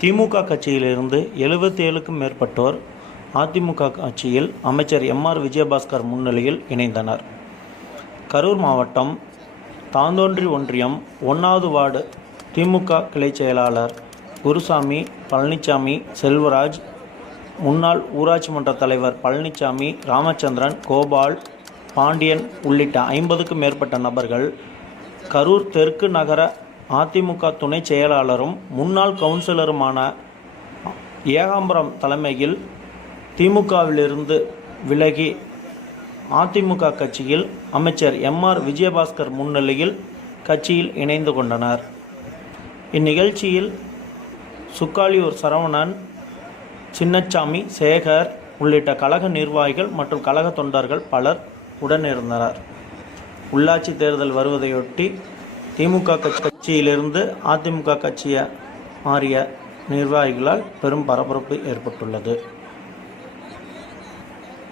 திமுக கட்சியிலிருந்து 77க்கும் மேற்பட்டோர் அதிமுக கட்சியில் அமைச்சர் எம்.ஆர். விஜயபாஸ்கர் முன்னிலையில் இணைந்தனர். கரூர் மாவட்டம் தாந்தோன்றி ஒன்றியம் 1வது வார்டு திமுக கிளை செயலாளர் குருசாமி, பழனிசாமி, செல்வராஜ், முன்னாள் ஊராட்சி மன்ற தலைவர் பழனிசாமி, ராமச்சந்திரன், கோபால், பாண்டியன் உள்ளிட்ட 50க்கும் மேற்பட்ட நபர்கள் கரூர் தெற்கு நகர அதிமுக துணை செயலாளரும் முன்னாள் கவுன்சிலருமான ஏகாம்பரம் தலைமையில் திமுகவிலிருந்து விலகி அதிமுக கட்சியில் அமைச்சர் எம்.ஆர். விஜயபாஸ்கர் முன்னிலையில் கட்சியில் இணைந்து கொண்டனர். இந்நிகழ்ச்சியில் சுக்காலியூர் சரவணன், சின்னச்சாமி, சேகர் உள்ளிட்ட கழக நிர்வாகிகள் மற்றும் கழக தொண்டர்கள் பலர் உடனிருந்தனர். உள்ளாட்சி தேர்தல் வருவதையொட்டி திமுக கட்சியிலிருந்து அதிமுக கட்சியை மாறிய நிர்வாகிகளால் பெரும் பரபரப்பு ஏற்பட்டுள்ளது.